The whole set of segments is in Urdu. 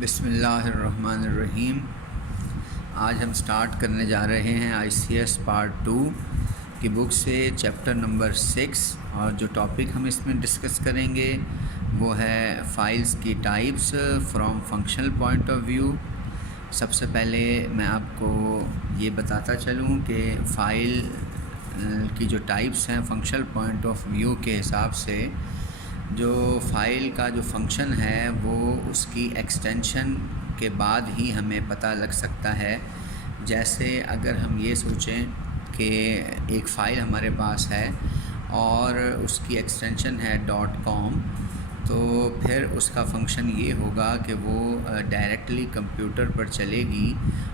بسم اللہ الرحمن الرحیم۔ آج ہم سٹارٹ کرنے جا رہے ہیں ICS پارٹ 2 کی بک سے چیپٹر نمبر 6، اور جو ٹاپک ہم اس میں ڈسکس کریں گے وہ ہے فائلز کی types from functional point of view. سب سے پہلے میں آپ کو یہ بتاتا چلوں کہ فائل کی جو ٹائپس ہیں فنکشنل پوائنٹ آف ویو کے حساب سے، جو فائل کا جو فنکشن ہے وہ اس کی ایکسٹینشن کے بعد ہی ہمیں پتہ لگ سکتا ہے۔ جیسے اگر ہم یہ سوچیں کہ ایک فائل ہمارے پاس ہے اور اس کی ایکسٹینشن ہے .com، تو پھر اس کا فنکشن یہ ہوگا کہ وہ ڈائریکٹلی کمپیوٹر پر چلے گی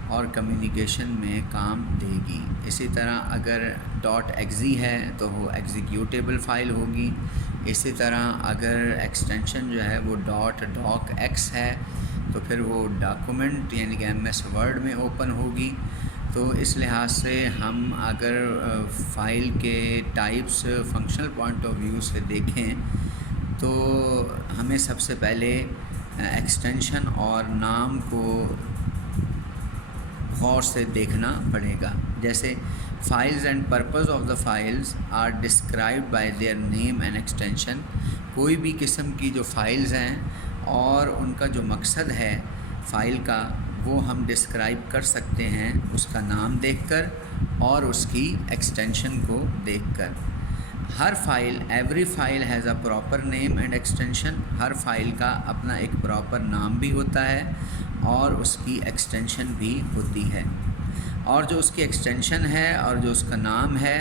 اور کمیونیکیشن میں کام دے گی۔ اسی طرح اگر .exe ہے تو وہ ایگزیکیوٹیبل فائل ہوگی۔ اسی طرح اگر ایکسٹینشن جو ہے وہ .docx ہے تو پھر وہ ڈاکومنٹ یعنی کہ MS Word میں اوپن ہوگی۔ تو اس لحاظ سے ہم اگر فائل کے types functional point of view سے دیکھیں تو ہمیں سب سے پہلے ایکسٹینشن اور نام کو غور سے دیکھنا پڑے گا۔ جیسے files and purpose of the files are described by their name and extension. کوئی بھی قسم کی جو فائلز ہیں اور ان کا جو مقصد ہے فائل کا، وہ ہم ڈسکرائب کر سکتے ہیں اس کا نام دیکھ کر اور اس کی ایکسٹینشن کو دیکھ کر۔ ہر file, every file has a proper name and extension. ہر فائل کا اپنا ایک پراپر نام بھی ہوتا ہے اور اس کی ایکسٹینشن بھی ہوتی ہے، اور جو اس کی ایکسٹینشن ہے اور جو اس کا نام ہے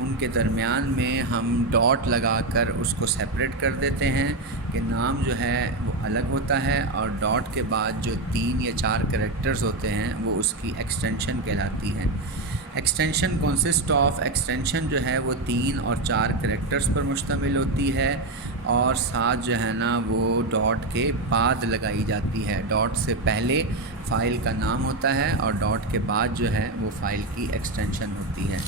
ان کے درمیان میں ہم ڈاٹ لگا کر اس کو سیپریٹ کر دیتے ہیں کہ نام جو ہے وہ الگ ہوتا ہے، اور ڈاٹ کے بعد جو 3 یا 4 کریکٹرز ہوتے ہیں وہ اس کی ایکسٹینشن کہلاتی ہے۔ ایکسٹینشن کنسسٹ آف، ایکسٹینشن جو ہے وہ 3 اور 4 کریکٹرز پر مشتمل ہوتی ہے، اور ساتھ جو ہے نا وہ ڈاٹ کے بعد لگائی جاتی ہے۔ ڈاٹ سے پہلے فائل کا نام ہوتا ہے اور ڈاٹ کے بعد جو ہے وہ فائل کی ایکسٹینشن ہوتی ہے۔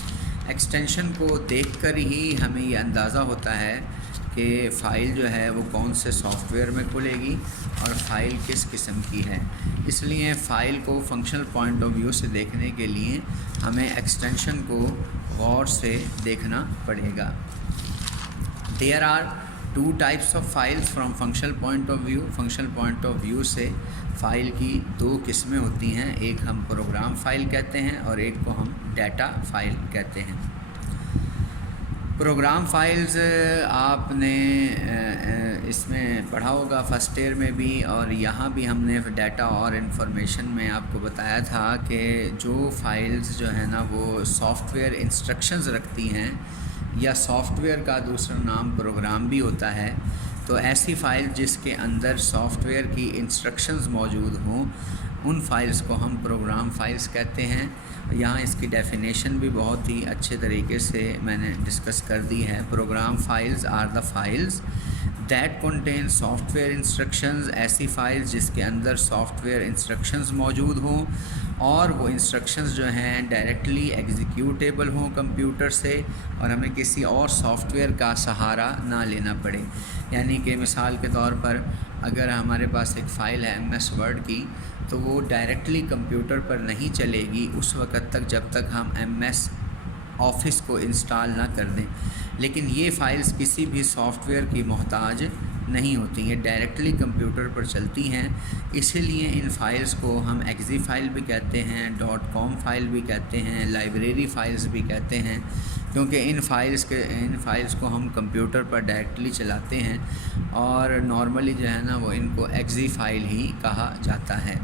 ایکسٹینشن کو دیکھ کر ہی ہمیں یہ اندازہ ہوتا ہے کہ فائل جو ہے وہ کون سے سافٹ ویئر میں کھلے گی اور فائل کس قسم کی ہے۔ اس لیے فائل کو فنکشنل پوائنٹ آف ویو سے دیکھنے کے لیے ہمیں ایکسٹینشن کو غور سے دیکھنا پڑے گا۔ There are 2 types of files from functional point of view۔ Functional point of view سے فائل کی 2 قسمیں ہوتی ہیں، ایک ہم پروگرام فائل کہتے ہیں اور ایک کو ہم ڈیٹا فائل کہتے ہیں۔ پروگرام فائلز آپ نے اس میں پڑھا ہوگا فرسٹ ایئر میں بھی، اور یہاں بھی ہم نے ڈیٹا اور انفارمیشن میں آپ کو بتایا تھا کہ جو فائلز جو ہے نا وہ سافٹ ویئر انسٹرکشنز رکھتی ہیں، یا سافٹ ویئر کا دوسرا نام پروگرام بھی ہوتا ہے، تو ایسی فائل جس کے اندر سافٹ ویئر کی انسٹرکشنز موجود ہوں ان فائلز کو ہم پروگرام فائلز کہتے ہیں۔ یہاں اس کی ڈیفینیشن بھی بہت ہی اچھے طریقے سے میں نے ڈسکس کر دی ہے۔ Program files are the files that contain software instructions. ایسی فائلز جس کے اندر سافٹ ویئر انسٹرکشنز موجود ہوں اور وہ انسٹرکشنز جو ہیں ڈائریکٹلی ایگزیکیوٹیبل ہوں کمپیوٹر سے، اور ہمیں کسی اور سافٹ ویئر کا سہارا نہ لینا پڑے۔ یعنی کہ مثال کے طور پر اگر ہمارے پاس ایک فائل ہے MS Word کی، تو وہ ڈائریکٹلی کمپیوٹر پر نہیں چلے گی اس وقت تک جب تک ہم MS آفس کو انسٹال نہ کر دیں۔ لیکن یہ فائلز کسی بھی سافٹ ویئر کی محتاج نہیں ہوتی، یہ ڈائریکٹلی کمپیوٹر پر چلتی ہیں۔ اسی لیے ان فائلز کو ہم ایگزی فائل بھی کہتے ہیں، .com فائل بھی کہتے ہیں، لائبریری فائلز بھی کہتے ہیں، کیونکہ ان فائلز کو ہم کمپیوٹر پر ڈائریکٹلی چلاتے ہیں، اور نارملی جو ہے نا وہ ان کو ایگزی فائل ہی کہا جاتا ہے۔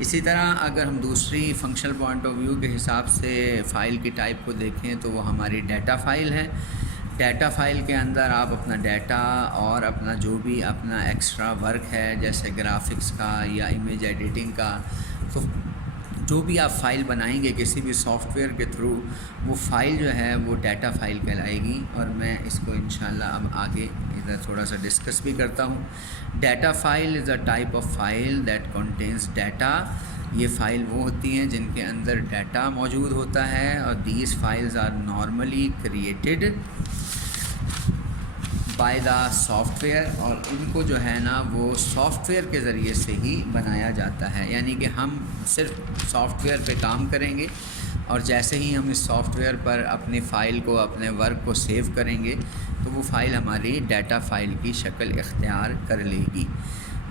اسی طرح اگر ہم دوسری فنکشنل پوائنٹ آف ویو کے حساب سے فائل کی ٹائپ کو دیکھیں تو وہ ہماری ڈیٹا فائل ہے۔ ڈیٹا فائل کے اندر آپ اپنا ڈیٹا اور اپنا جو بھی اپنا ایکسٹرا ورک ہے جیسے گرافکس کا یا امیج ایڈیٹنگ کا، تو جو بھی آپ فائل بنائیں گے کسی بھی سافٹ ویئر کے تھرو، وہ فائل جو ہے وہ ڈیٹا فائل کہلائے گی، اور میں اس کو انشاءاللہ اب آگے ادھر تھوڑا سا ڈسکس بھی کرتا ہوں۔ Data file is a type of file that contains data. یہ فائل وہ ہوتی ہیں جن کے اندر ڈیٹا موجود ہوتا ہے، اور these files are normally created by the software, اور ان کو جو ہے نا وہ سافٹ ویئر کے ذریعے سے ہی بنایا جاتا ہے. یعنی کہ ہم صرف سافٹ ویئر پہ کام کریں گے، اور جیسے ہی ہم اس سافٹ ویئر پر اپنی فائل کو، اپنے ورک کو سیو کریں گے تو وہ فائل ہماری ڈیٹا فائل کی شکل اختیار کر لے گی.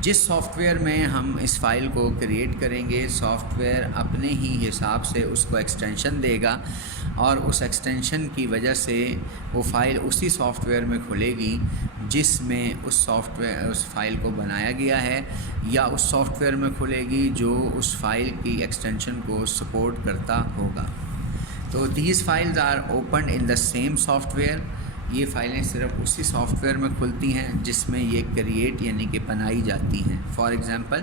جس سافٹ ویئر میں ہم اس فائل کو کریٹ کریں گے، سافٹ ویئر اپنے ہی حساب سے اس کو ایکسٹینشن دے گا، اور اس ایکسٹینشن کی وجہ سے وہ فائل اسی سافٹ ویئر میں کھلے گی جس میں اس فائل کو بنایا گیا ہے، یا اس سافٹ ویئر میں کھلے گی جو اس فائل کی ایکسٹینشن کو سپورٹ کرتا ہوگا. تو these files are opened in the same software. یہ فائلیں صرف اسی سافٹ ویئر میں کھلتی ہیں جس میں یہ کریٹ یعنی کہ بنائی جاتی ہیں. For example,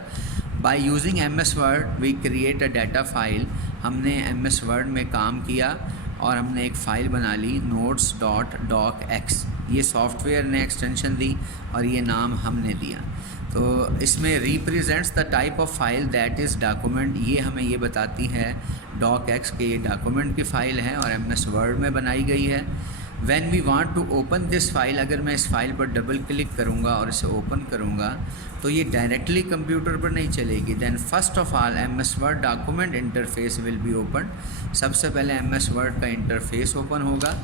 by using M S Word we create a data file. ہم نے ایم ایس ورڈ میں کام کیا اور ہم نے ایک فائل بنا لی notes ڈاٹ ڈاک ایکس. یہ سافٹ ویئر نے ایکسٹینشن دی اور یہ نام ہم نے دیا. تو اس میں represents the type of file that is document. یہ ہمیں یہ بتاتی ہے ڈاک ایکس کہ یہ ڈاکومنٹ کی فائل ہے اور ایم ایس ورڈ میں بنائی گئی ہے. When we want to open this file, اگر میں اس فائل پر ڈبل کلک کروں گا اور اسے اوپن کروں گا تو یہ ڈائریکٹلی کمپیوٹر پر نہیں چلے گی. Then first of all M S Word document interface will be open. سب سے پہلے ایم ایس ورڈ کا انٹرفیس اوپن ہوگا.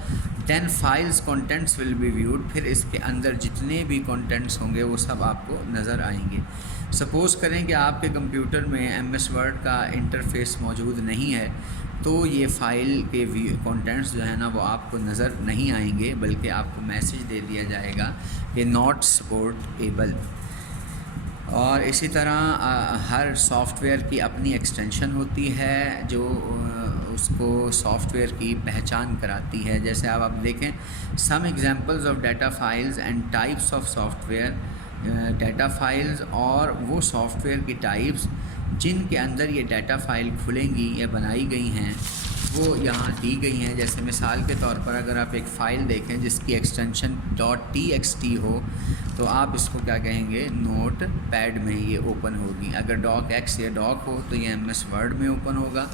Then files contents will be viewed. پھر اس کے اندر جتنے بھی کانٹینٹس ہوں گے وہ سب آپ کو نظر آئیں گے. سپوز کریں کہ آپ کے کمپیوٹر میں ایم ایس ورڈ کا انٹرفیس موجود نہیں ہے تو یہ فائل کے کانٹینٹس جو ہے نا وہ آپ کو نظر نہیں آئیں گے، بلکہ آپ کو میسج دے دیا جائے گا کہ ناٹ سپورٹیبل. اور اسی طرح ہر سافٹ ویئر کی اپنی ایکسٹینشن ہوتی ہے جو اس کو سافٹ ویئر کی پہچان کراتی ہے. جیسے آپ دیکھیں some examples of data files and types of software. Data files اور وہ سافٹ ویئر کی ٹائپس جن کے اندر یہ ڈیٹا فائل کھلیں گی یا بنائی گئی ہیں وہ یہاں دی گئی ہیں. جیسے مثال کے طور پر اگر آپ ایک فائل دیکھیں جس کی ایکسٹینشن .txt ہو تو آپ اس کو کیا کہیں گے، نوٹ پیڈ میں یہ اوپن ہوگی. اگر ڈاک ایکس یا ڈاک ہو تو یہ ایم ایس ورڈ میں اوپن ہوگا.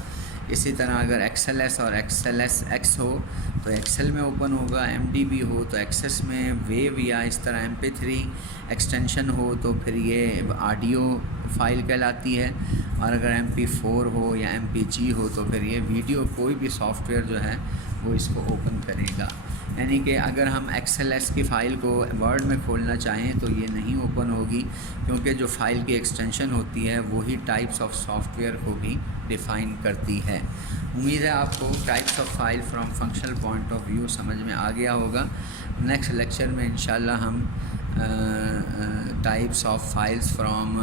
اسی طرح اگر ایکسل ایس اور ایکسل ایس ایکس ہو تو ایکسل میں اوپن ہوگا. ایم ڈی بی ہو تو ایکسس میں. ویو یا اس طرح MP3 ایکسٹینشن ہو تو پھر یہ آڈیو فائل کہلاتی ہے. اور اگر MP4 ہو یا MPG ہو تو پھر یہ ویڈیو. کوئی بھی سافٹ ویئر جو ہے وہ اس کو اوپن کرے گا. یعنی کہ اگر ہم ایکسل ایس کی فائل کو ورڈ میں کھولنا چاہیں تو یہ نہیں اوپن ہوگی، کیونکہ جو فائل کی ایکسٹینشن ہوتی ہے وہی ٹائپس آف سافٹ ویئر کو بھی ڈیفائن کرتی ہے. امید ہے آپ کو types of file from functional point of view سمجھ میں آ گیا ہوگا. نیکسٹ لیکچر میں انشاءاللہ ہم types of files from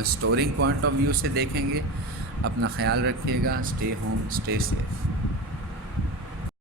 storing point of view سے دیکھیں گے. اپنا خیال رکھیے گا. Stay home, stay safe.